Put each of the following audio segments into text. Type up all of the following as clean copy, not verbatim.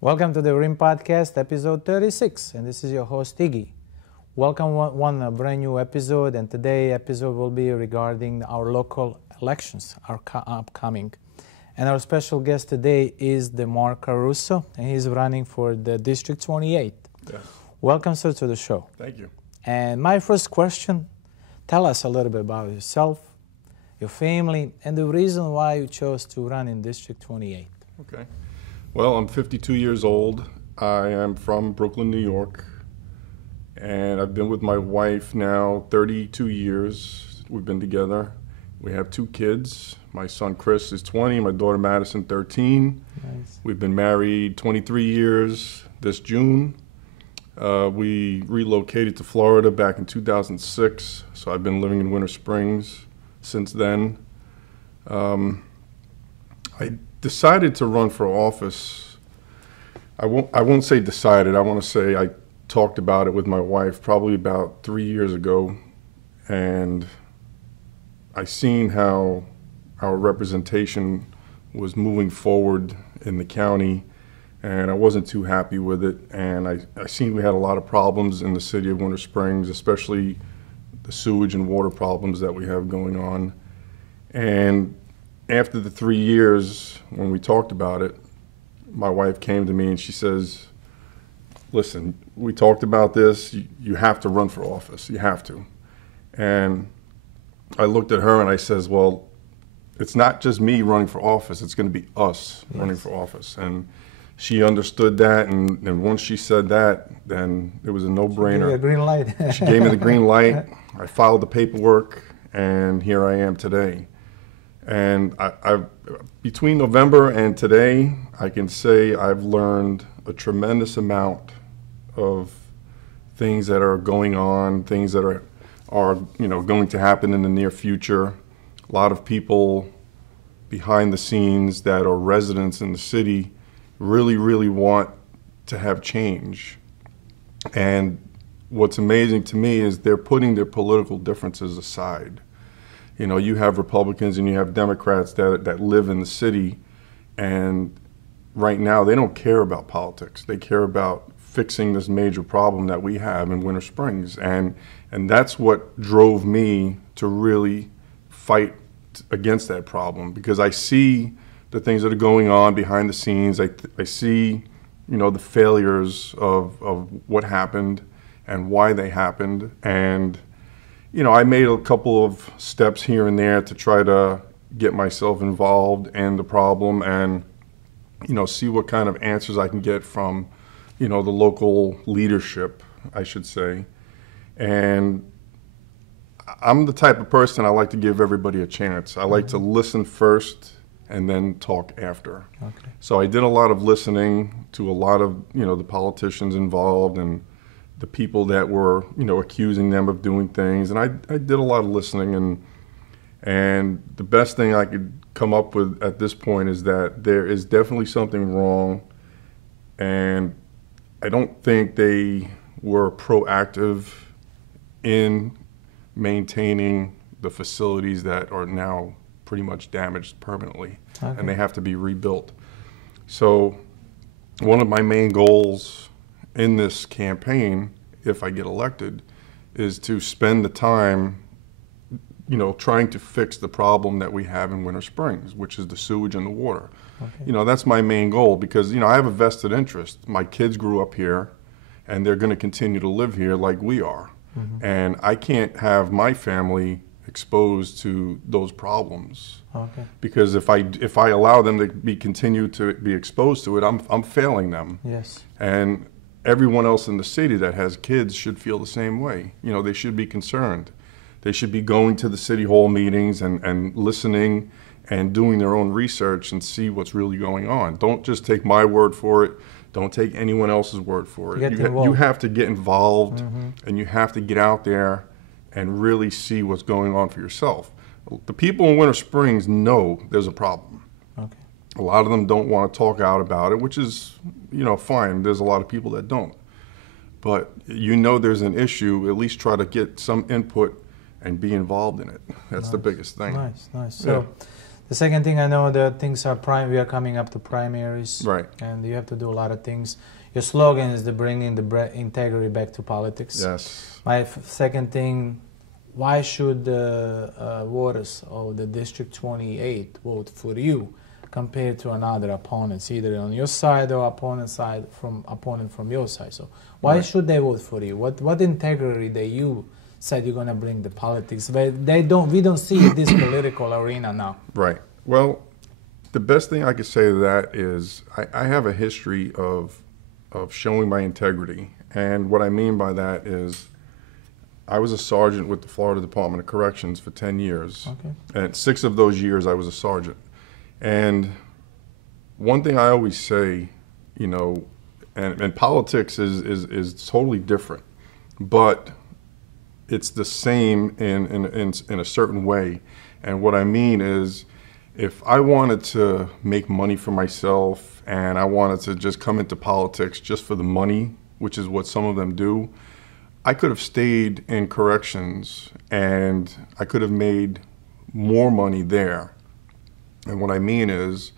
Welcome to the Rimm-PODCAST, episode 36, and this is your host, Iggy. Welcome one brand new episode, and today's episode will be regarding our local elections, our upcoming. And our special guest today is Mark Caruso, and he's running for the District-28. Yes. Welcome, sir, to the show. Thank you. And my first question, tell us a little bit about yourself, your family, and the reason why you chose to run in District-28. Okay. Well, I'm 52 years old. I am from Brooklyn, New York, and I've been with my wife now 32 years. We've been together. We have 2 kids. My son Chris is 20, my daughter Madison 13. Nice. We've been married 23 years this June. We relocated to Florida back in 2006, so I've been living in Winter Springs since then. I decided to run for office. I won't say decided. I want to say I talked about it with my wife probably about 3 years ago, and I seen how our representation was moving forward in the county, and I wasn't too happy with it. And I seen we had a lot of problems in the city of Winter Springs, especially the sewage and water problems that we have going on. And after the 3 years, when we talked about it, my wife came to me and she says, listen, we talked about this. You have to run for office. You have to. And I looked at her and I says, well, it's not just me running for office. It's going to be us running for office. And she understood that. And once she said that, then it was a no-brainer. She gave you a green light. She gave me the green light. I filed the paperwork, and here I am today. And I've between November and today, I can say I've learned a tremendous amount of things that are going on, things that are going to happen in the near future. A lot of people behind the scenes that are residents in the city really want to have change. And what's amazing to me is they're putting their political differences aside. You know, you have Republicans and you have Democrats that live in the city, and right now they don't care about politics. They care about fixing this major problem that we have in Winter Springs. And that's what drove me to really fight against that problem, because I see the things that are going on behind the scenes. I see, the failures of what happened and why they happened. And I made a couple of steps here and there to try to get myself involved in the problem and, see what kind of answers I can get from, the local leadership, I should say. And I'm the type of person I like to give everybody a chance. I like to listen first and then talk after. Okay. So I did a lot of listening to a lot of, the politicians involved and the people that were, accusing them of doing things. And I did a lot of listening, and the best thing I could come up with at this point is that there is definitely something wrong, and I don't think they were proactive in maintaining the facilities that are now pretty much damaged permanently, and they have to be rebuilt. So one of my main goals in this campaign, if I get elected, is to spend the time, trying to fix the problem that we have in Winter Springs, which is the sewage and the water. Okay. That's my main goal, because, I have a vested interest. My kids grew up here, and they're going to continue to live here like we are. Mm-hmm. And I can't have my family exposed to those problems. Okay. Because if I allow them to continue to be exposed to it, I'm failing them. Yes. And everyone else in the city that has kids should feel the same way. They should be concerned. They should be going to the city hall meetings and listening and doing their own research and see what's really going on. Don't just take my word for it. Don't take anyone else's word for it. You have to get involved, and you have to get out there and really see what's going on for yourself. The people in Winter Springs know there's a problem. Okay. A lot of them don't want to talk out about it, which is, fine. There's a lot of people that don't. But there's an issue, at least try to get some input and be involved in it. That's the biggest thing. Nice. So The second thing, I know that things are we are coming up to primaries. Right. And you have to do a lot of things. Your slogan is bringing the integrity back to politics. Yes. My second thing, why should the voters of the District-28 vote for you compared to another opponent, either on your side or opponent from your side? So why should they vote for you? What integrity that you said you're going to bring the politics? But we don't see this political arena now. Right. Well, the best thing I could say to that is I have a history of showing my integrity. And what I mean by that is I was a sergeant with the Florida Department of Corrections for 10 years. Okay. And 6 of those years I was a sergeant. And one thing I always say, you know, and politics is totally different, but it's the same in a certain way. And what I mean is, if I wanted to make money for myself and I wanted to just come into politics just for the money, which is what some of them do, I could have stayed in corrections and I could have made more money there. And what I mean is,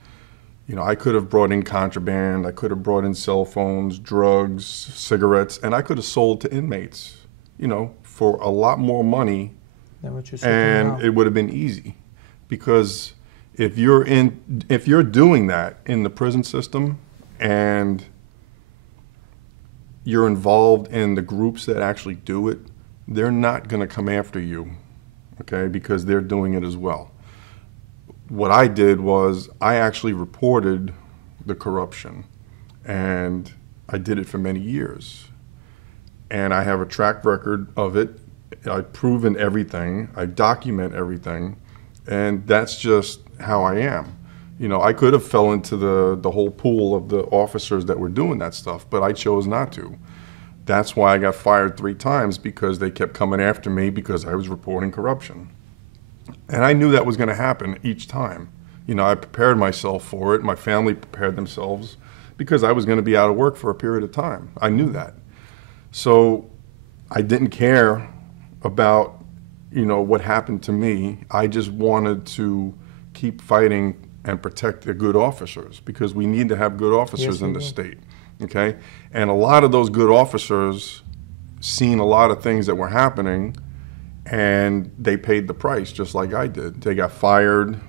you know, I could have brought in contraband, I could have brought in cell phones, drugs, cigarettes, and I could have sold to inmates, you know, for a lot more money, and it would have been easy. Because if you're doing that in the prison system and you're involved in the groups that actually do it, they're not going to come after you, okay, because they're doing it as well. What I did was I actually reported the corruption, and I did it for many years. And I have a track record of it. I've proven everything. I document everything. And that's just how I am. You know, I could have fell into the whole pool of the officers that were doing that stuff, but I chose not to. That's why I got fired 3 times, because they kept coming after me because I was reporting corruption. And I knew that was going to happen each time. You know, I prepared myself for it. My family prepared themselves because I was going to be out of work for a period of time. I knew that. So I didn't care about, you know, what happened to me. I just wanted to keep fighting and protect the good officers, because we need to have good officers in the state, okay? And a lot of those good officers seen a lot of things that were happening, and they paid the price just like I did. They got fired,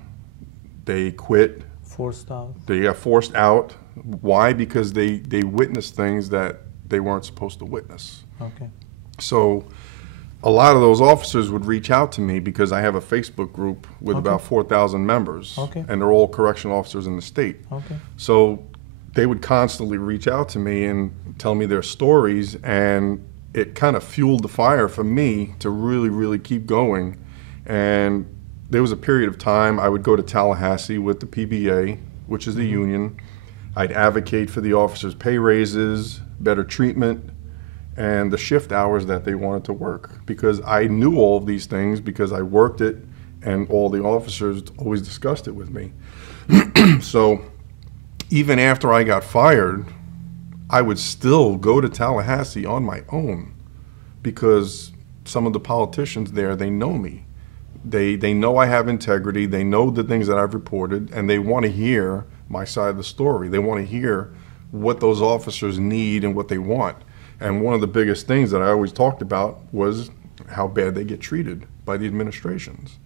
they quit. Forced out. They got forced out. Why? Because they witnessed things that they weren't supposed to witness. Okay. So a lot of those officers would reach out to me, because I have a Facebook group with about 4,000 members, and they're all correctional officers in the state. Okay. So they would constantly reach out to me and tell me their stories, and it kind of fueled the fire for me to really, really keep going. And there was a period of time I would go to Tallahassee with the PBA, which is the union. I'd advocate for the officers' pay raises, better treatment, and the shift hours that they wanted to work, because I knew all of these things because I worked it, and all the officers always discussed it with me. So even after I got fired, I would still go to Tallahassee on my own, because some of the politicians there, they know me. They know I have integrity, they know the things that I've reported, and they want to hear my side of the story. They want to hear what those officers need and what they want. And one of the biggest things that I always talked about was how bad they get treated by the administrations.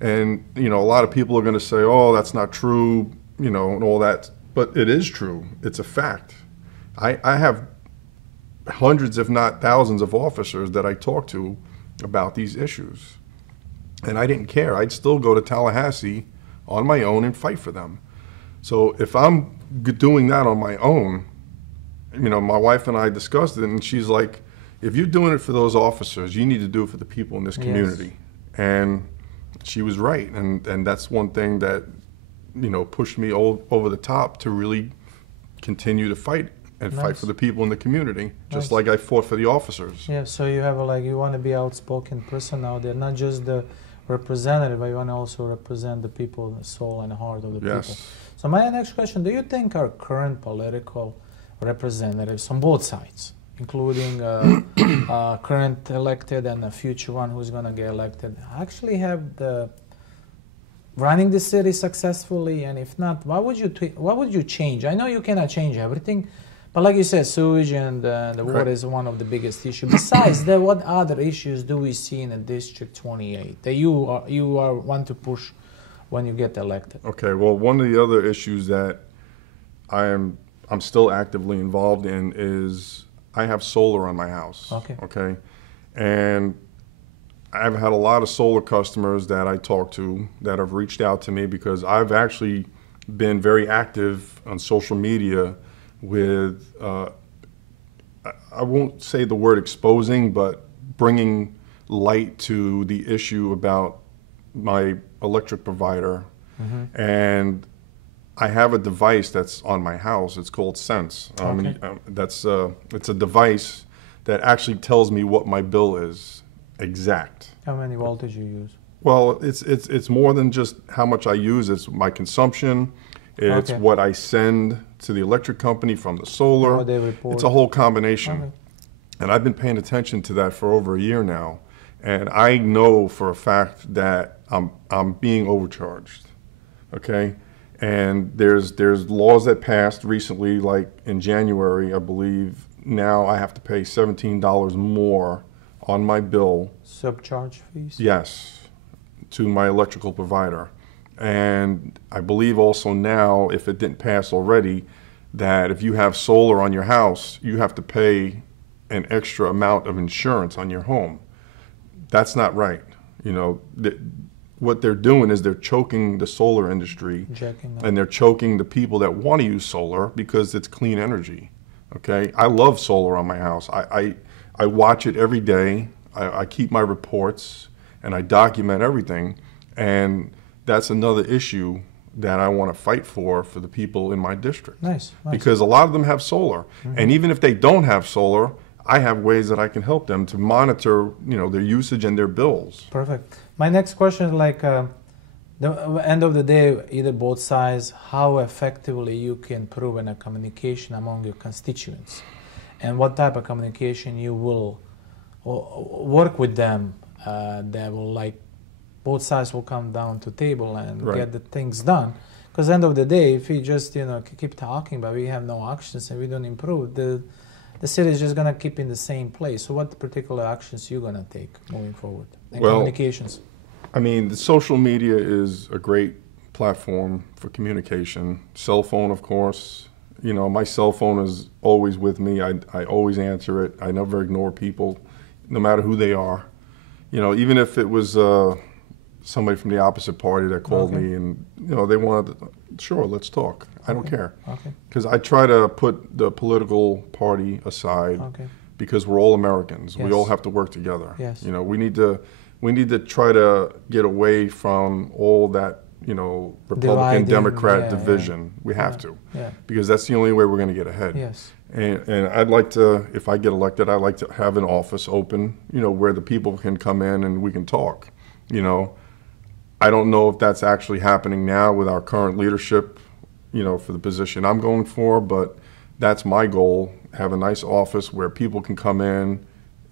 And, you know, a lot of people are going to say, oh, that's not true, you know, and all that. But it is true. It's a fact. I have hundreds, if not thousands, of officers that I talk to about these issues. And I didn't care. I'd still go to Tallahassee on my own and fight for them. So if I'm doing that on my own, you know, my wife and I discussed it, and she's like, if you're doing it for those officers, you need to do it for the people in this community. And she was right. And that's one thing that, you know, pushed me over the top to really continue to fight and fight for the people in the community, just like I fought for the officers. Yeah, so you have you want to be outspoken person out there, not just the representative, but you want to also represent the people, the soul and the heart of the people. So my next question, do you think our current political representatives on both sides, including current elected and a future one who's going to get elected, actually have the running the city successfully? And if not, what would you change? I know you cannot change everything, but like you said, sewage and the water is one of the biggest issues. Besides that, what other issues do we see in the District 28 that you want to push when you get elected? Okay, well, one of the other issues that I'm still actively involved in is I have solar on my house. Okay, and I've had a lot of solar customers that I talk to that have reached out to me because I've actually been very active on social media with, I won't say the word exposing, but bringing light to the issue about my electric provider. And I have a device that's on my house. It's called Sense. It's a device that actually tells me what my bill is exact. How many voltage you use? Well, it's more than just how much I use. It's my consumption. It's what I send to the electric company from the solar. What they report. It's a whole combination. And I've been paying attention to that for over a year now. And I know for a fact that I'm being overcharged. Okay? And there's laws that passed recently, like in January, I believe. Now I have to pay $17 more on my bill. Subcharge fees? Yes, to my electrical provider. And I believe also now, if it didn't pass already, that if you have solar on your house, you have to pay an extra amount of insurance on your home. That's not right. You know, what they're doing is they're choking the solar industry, and they're choking the people that want to use solar because it's clean energy. Okay, I love solar on my house. I watch it every day. I keep my reports and I document everything. And that's another issue that I want to fight for the people in my district. Nice. Because a lot of them have solar. And even if they don't have solar, I have ways that I can help them to monitor, you know, their usage and their bills. Perfect. My next question is like, the end of the day, either both sides, how effectively you can prove a communication among your constituents, and what type of communication you will work with them that will, like, both sides will come down to table and get the things done. Because end of the day, if we just, you know, keep talking but we have no actions and we don't improve, the city is just going to keep in the same place. So what particular actions you going to take moving forward? And communications? I mean, the social media is a great platform for communication. Cell phone, of course. You know, my cell phone is always with me. I always answer it. I never ignore people, no matter who they are. You know, even if it was somebody from the opposite party that called me and, you know, they wanted to, sure, let's talk. I don't care. Because I try to put the political party aside because we're all Americans. We all have to work together. You know, we need to try to get away from all that, you know, Republican, Democrat division. We have to, because that's the only way we're going to get ahead. And I'd like to, if I get elected, I'd like to have an office open, you know, where the people can come in and we can talk. You know, I don't know if that's actually happening now with our current leadership, you know, for the position I'm going for, but that's my goal, have a nice office where people can come in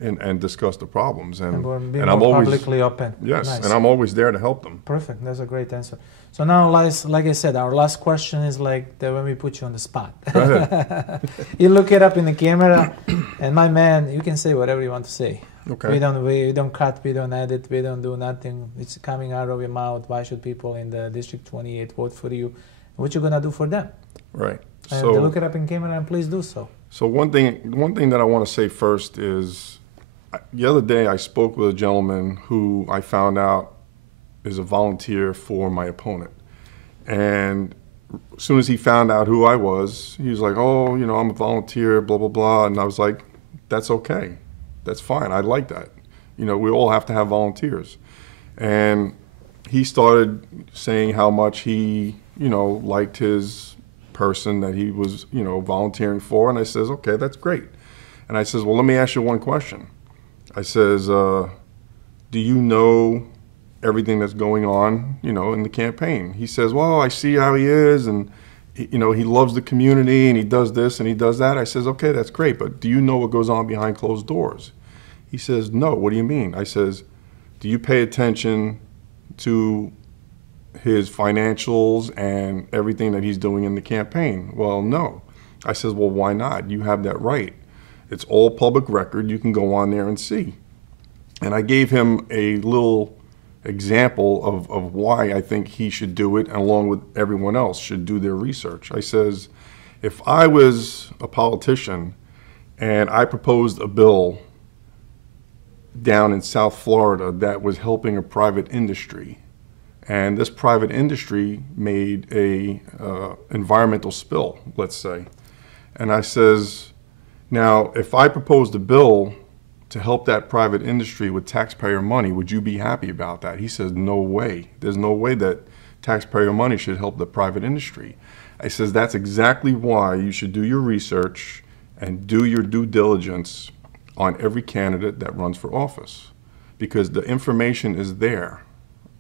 and discuss the problems. And I'm always publicly open. And I'm always there to help them. Perfect. That's a great answer. So now, like I said, our last question is like when we put you on the spot. Go ahead. You look it up in the camera, and my man, you can say whatever you want to say. We don't cut, we don't edit, we don't do nothing. It's coming out of your mouth. Why should people in the District 28 vote for you? What you gonna do for them? Right. And so look it up in camera and please do so. So one thing that I want to say first is, the other day I spoke with a gentleman who I found out is a volunteer for my opponent. And as soon as he found out who I was, he was like, oh, you know, I'm a volunteer, blah, blah, blah. And I was like, that's okay. That's fine. I like that. You know, we all have to have volunteers. And he started saying how much he, you know, liked his person that he was, you know, volunteering for. And I says, okay, that's great. And I says, well, let me ask you one question. I says, do you know everything that's going on, you know, in the campaign? He says, well, I see how he is, and, you know, he loves the community, and he does this, and he does that. I says, okay, that's great, but do you know what goes on behind closed doors? He says, no, what do you mean? I says, do you pay attention to his financials and everything that he's doing in the campaign? Well, no. I says, well, why not? You have that right. It's all public record. You can go on there and see. And I gave him a little example of why I think he should do it, and along with everyone else should do their research. I says, if I was a politician and I proposed a bill down in South Florida that was helping a private industry, and this private industry made a environmental spill, let's say, and I says, now if I proposed a bill to help that private industry with taxpayer money, would you be happy about that? He says, no way. There's no way that taxpayer money should help the private industry. I says, that's exactly why you should do your research and do your due diligence on every candidate that runs for office, because the information is there,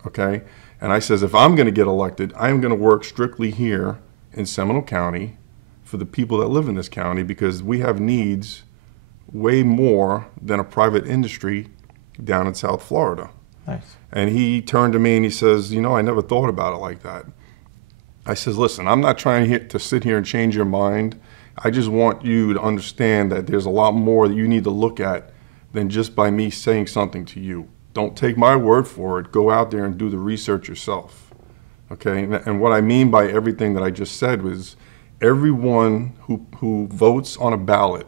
okay? And I says, if I'm gonna get elected, I'm gonna work strictly here in Seminole County for the people that live in this county, because we have needs way more than a private industry down in South Florida. Nice. And he turned to me and he says, you know, I never thought about it like that. I says, listen, I'm not trying to sit here and change your mind. I just want you to understand that there's a lot more that you need to look at than just by me saying something to you. Don't take my word for it. Go out there and do the research yourself. Okay? And what I mean by everything that I just said was everyone who votes on a ballot,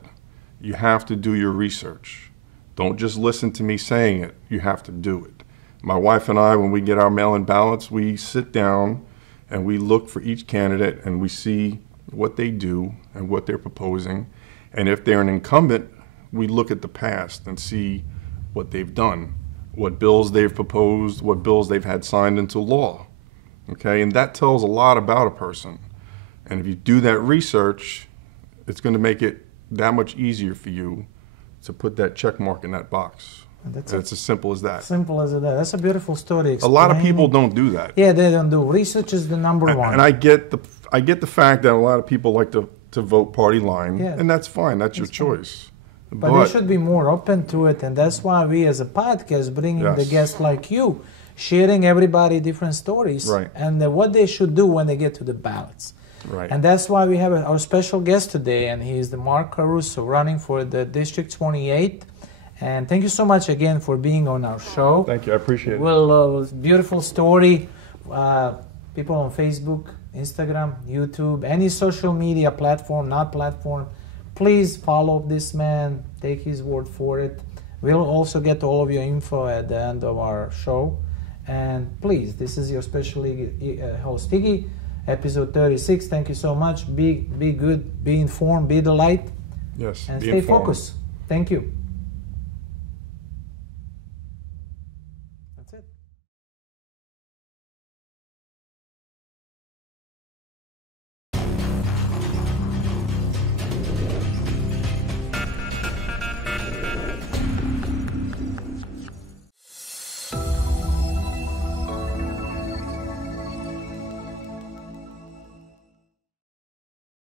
you have to do your research. Don't just listen to me saying it. You have to do it. My wife and I, when we get our mail-in ballots, we sit down and we look for each candidate and we see what they do and what they're proposing. And if they're an incumbent, we look at the past and see what they've done, what bills they've proposed, what bills they've had signed into law. Okay, and that tells a lot about a person. And if you do that research, it's going to make it that much easier for you to put that check mark in that box. It's as simple as that. Simple as that. That's a beautiful story. A lot of people don't do that. Yeah, they don't do. Research is the number one. And I get the fact that a lot of people like to vote party line, yeah, and that's fine. That's your choice. But they should be more open to it, and that's why we as a podcast bring in the guests like you, sharing everybody different stories, right, and what they should do when they get to the ballots. Right. And that's why we have our special guest today, and he is the Mark Caruso, running for the District-28. And thank you so much again for being on our show. Thank you, I appreciate it. Well, beautiful story. People on Facebook, Instagram, YouTube, any social media platform, please follow this man, take his word for it. We'll also get all of your info at the end of our show. And please, this is your special host, Iggy. Episode 36. Thank you so much. Be good, be informed, be the light. Yes. And stay focused. Thank you. That's it.